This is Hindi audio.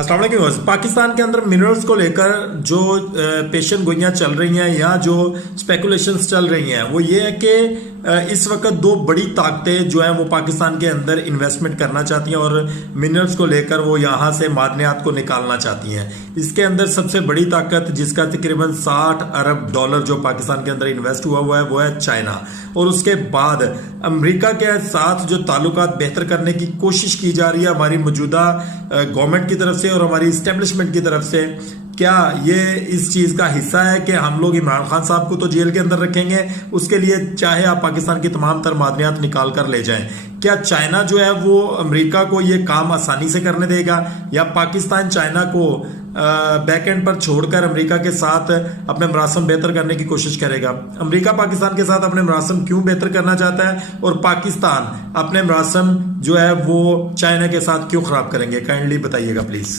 अस्सलाम वालेकुम। पाकिस्तान के अंदर मिनरल्स को लेकर जो पेशन गोइयां चल रही हैं या जो स्पेकुलेशंस चल रही हैं वो ये है कि इस वक्त दो बड़ी ताकतें जो हैं वो पाकिस्तान के अंदर इन्वेस्टमेंट करना चाहती हैं और मिनरल्स को लेकर वो यहाँ से मादनियात को निकालना चाहती हैं। इसके अंदर सबसे बड़ी ताकत जिसका तकरीबन 60 अरब डॉलर जो पाकिस्तान के अंदर इन्वेस्ट हुआ है वो है चाइना। और उसके बाद अमेरिका के साथ जो ताल्लुकात बेहतर करने की कोशिश की जा रही है हमारी मौजूदा गवर्नमेंट की तरफ से और हमारी इस्टेब्लिशमेंट की तरफ से, क्या ये इस चीज का हिस्सा है कि हम लोग इमरान खान साहब को तो जेल के अंदर रखेंगे, उसके लिए चाहे आप पाकिस्तान की तमाम तर मादनियात निकाल कर ले जाएं। क्या चाइना जो है वो अमेरिका को ये काम आसानी से करने देगा या पाकिस्तान चाइना को बैक एंड पर छोड़कर अमेरिका के साथ अपने मरासम बेहतर करने की कोशिश करेगा? अमेरिका पाकिस्तान के साथ अपने मरासम क्यों बेहतर करना चाहता है और पाकिस्तान अपने मरासम जो है वो चाइना के साथ क्यों खराब करेंगे? काइंडली बताइएगा प्लीज।